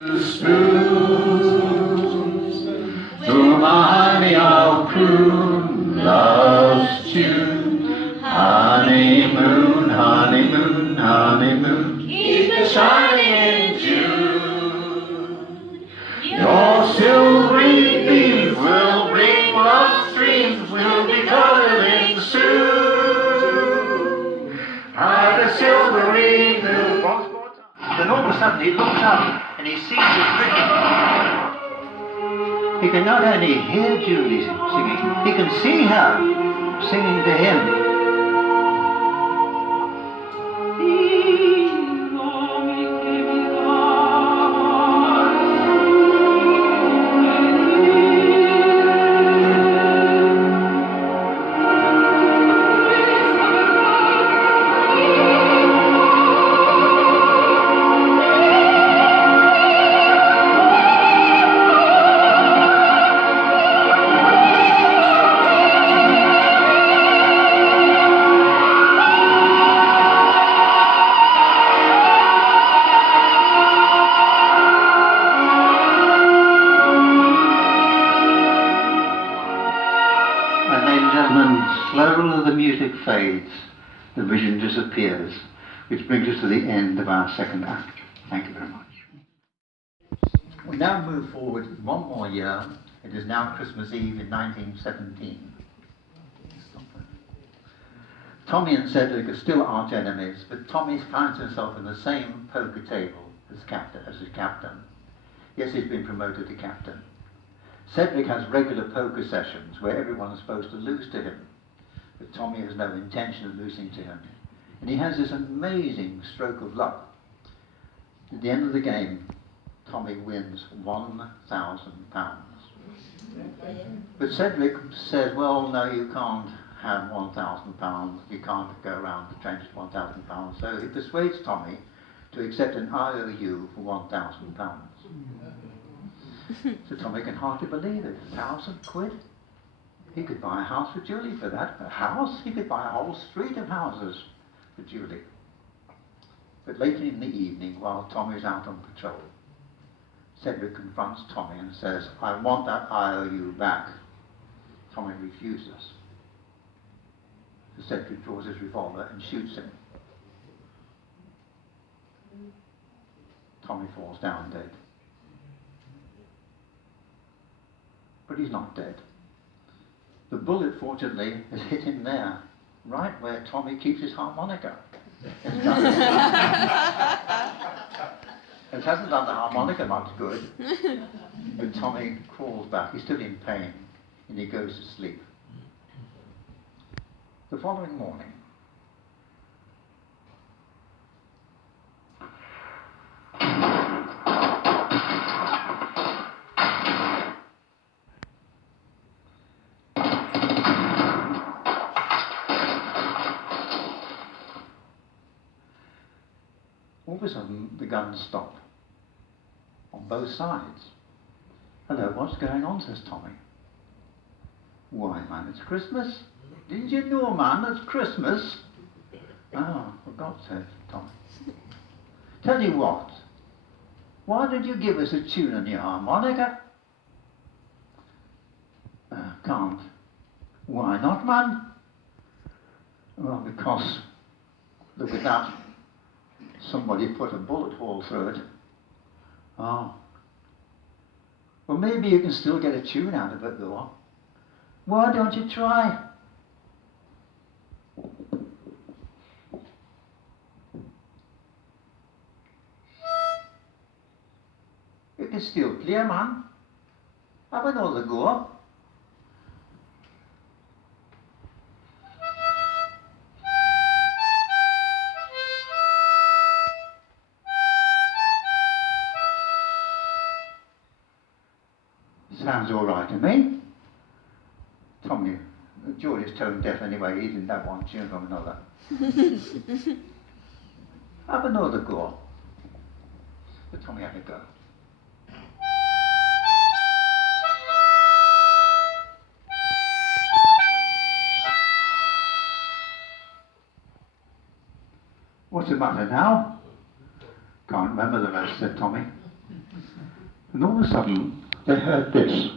Spoons to my honey I'll croon love's tune. Honeymoon, honeymoon, honeymoon, keep it shining in June. Your silvery beams will bring love's streams, will be coloring soon. Like a silvery moon. Then all of a sudden he looks up and he sees his Ricky. He can not only hear Julie singing, he can see her singing to him. Slowly the music fades, the vision disappears, which brings us to the end of our second act. Thank you very much. We now move forward one more year. It is now Christmas Eve in 1917. Tommy and Cedric are still arch enemies, but Tommy finds himself in the same poker table as his captain. Yes, he's been promoted to captain. Cedric has regular poker sessions where everyone is supposed to lose to him, but Tommy has no intention of losing to him. And he has this amazing stroke of luck. At the end of the game, Tommy wins £1,000. But Cedric says, well, no, you can't have £1,000. You can't go around the trench for £1,000. So he persuades Tommy to accept an IOU for £1,000. So Tommy can hardly believe it. £1,000? He could buy a house for Julie for that. A house? He could buy a whole street of houses for Julie. But later in the evening, while Tommy's out on patrol, Cedric confronts Tommy and says, I want that IOU back. Tommy refuses. So Cedric draws his revolver and shoots him. Tommy falls down dead. But he's not dead. The bullet, fortunately, has hit him there, right where Tommy keeps his harmonica. It hasn't done the harmonica much good, but Tommy crawls back. He's still in pain, and he goes to sleep. The following morning, all of a sudden, the guns stop on both sides. Hello, what's going on, says Tommy. Why, man, it's Christmas. Didn't you know, man, it's Christmas? Oh, for God's sake, Tommy. Tell you what, why did you give us a tune on your harmonica? Can't. Why not, man? Well, because, look at that. Somebody put a bullet hole through it. Oh. Well, maybe you can still get a tune out of it, though. Why don't you try? You can still play, man. Have another go. Sounds all right to me. Tommy, Geordie's tone deaf anyway, he didn't have one tune from another. Have another go. But Tommy had a go. What's the matter now? Can't remember the rest, said Tommy. And all of a sudden, they heard this.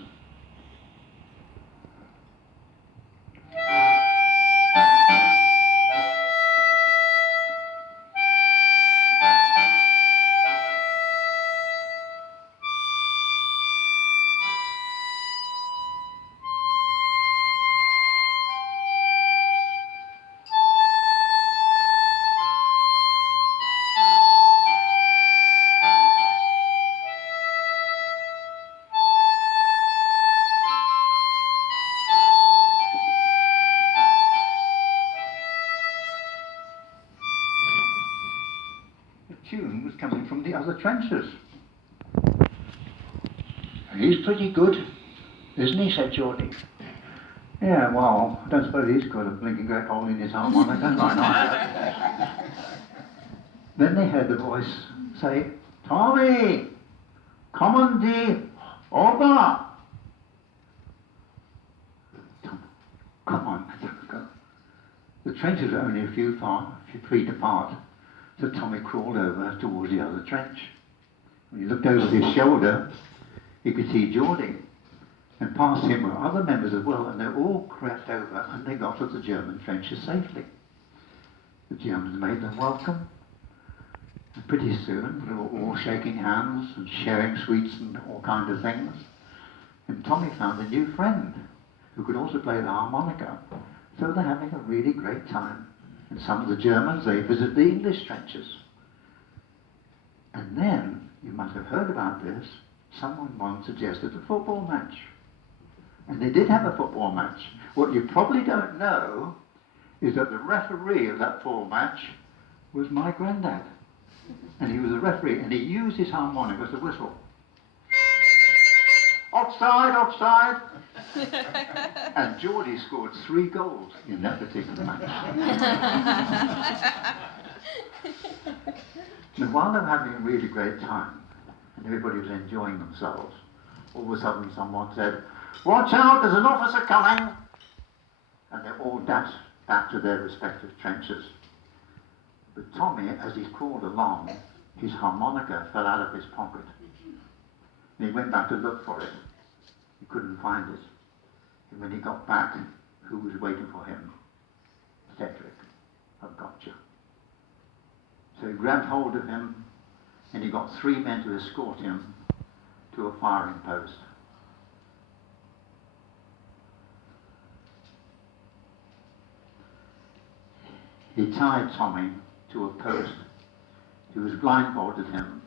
Tune was coming from the other trenches. He's pretty good, isn't he, said Geordie. Yeah, well, I don't suppose he's got a blinking great hole in his harmonica, right now. Then they heard the voice say, Tommy, come on, dear, over. Come on, go. The trenches were only a few feet apart. So Tommy crawled over towards the other trench. When he looked over his shoulder, he could see Geordie. And past him were other members as well, and they all crept over and they got to the German trenches safely. The Germans made them welcome. And pretty soon they were all shaking hands and sharing sweets and all kinds of things. And Tommy found a new friend who could also play the harmonica. So they're having a really great time. And some of the Germans, they visited the English trenches. And then, you must have heard about this, someone once suggested a football match. And they did have a football match. What you probably don't know is that the referee of that football match was my granddad. And he was the referee, and he used his harmonica as a whistle. Offside, offside! And Geordie scored 3 goals in that particular match. And while they were having a really great time, and everybody was enjoying themselves, all of a sudden someone said, "Watch out, there's an officer coming!" And they all dashed back to their respective trenches. But Tommy, as he crawled along, his harmonica fell out of his pocket. And he went back to look for it. He couldn't find it. And when he got back, who was waiting for him? Cedric. I've got you. So he grabbed hold of him, and he got 3 men to escort him to a firing post. He tied Tommy to a post. He was blindfolded him,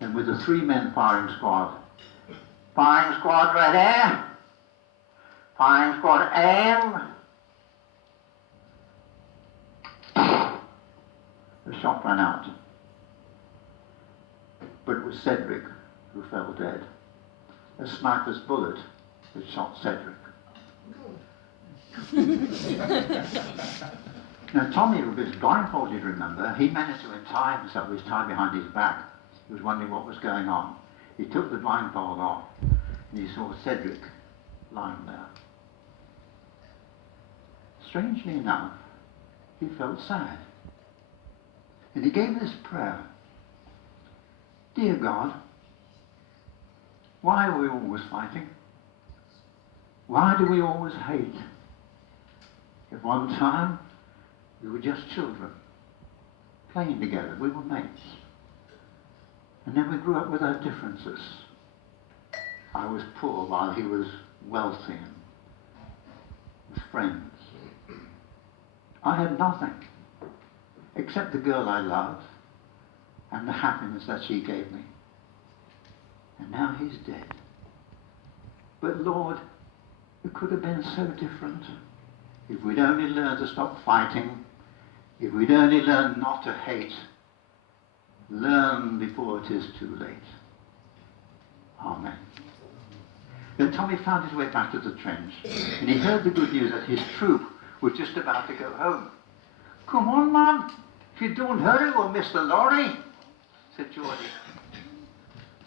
and with the 3-men firing squad, firing squad ready, firing squad aim. The shot ran out, but it was Cedric who fell dead. A sniper's bullet had shot Cedric. Now Tommy was blindfolded, remember. He managed to untie himself. He was tied behind his back. He was wondering what was going on. He took the blindfold off, and he saw Cedric lying there. Strangely enough, he felt sad. And he gave this prayer. Dear God, why are we always fighting? Why do we always hate? At one time, we were just children, playing together. We were mates. And then we grew up with our differences. I was poor while he was wealthy and with friends. I had nothing except the girl I loved and the happiness that she gave me. And now he's dead. But Lord, it could have been so different if we'd only learned to stop fighting, if we'd only learned not to hate. Learn before it is too late. Amen. Then Tommy found his way back to the trench, and he heard the good news that his troop were just about to go home. "Come on, man. If you don't hurry, we'll miss the lorry," said Geordie.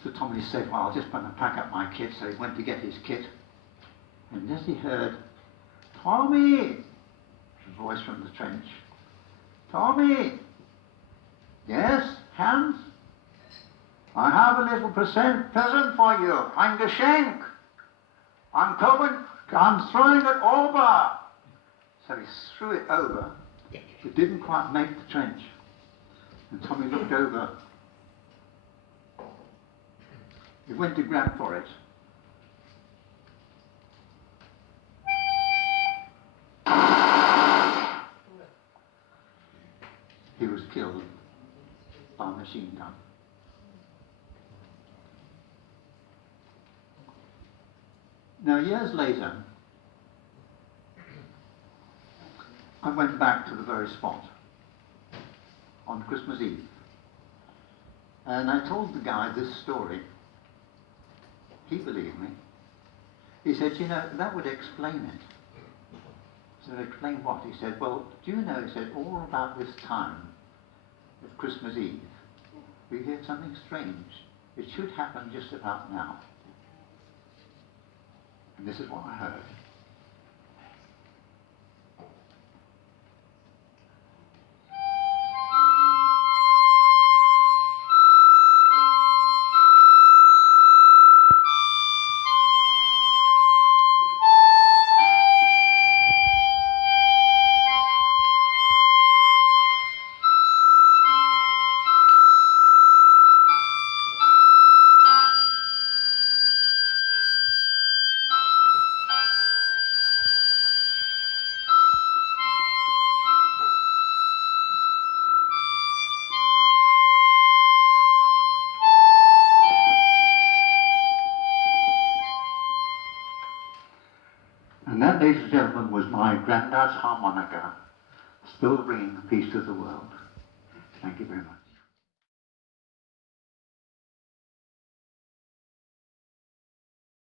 So Tommy said, "Well, I'll just pack up my kit." So he went to get his kit. And as he heard, "Tommy!" a voice from the trench. "Tommy!" "Yes, Hans?" I have a little present for you. Ein Geschenk. I'm throwing it over. So he threw it over. It didn't quite make the trench. And Tommy looked over. He went to grab for it. He was killed by a machine gun. Now, years later, I went back to the very spot on Christmas Eve, and I told the guy this story. He believed me. He said, you know, that would explain it. I said, explain what? He said, well, do you know, he said, all about this time of Christmas Eve, we hear something strange. It should happen just about now. And this is what I heard. And that, ladies and gentlemen, was my granddad's harmonica, still bringing peace to the world. Thank you very much.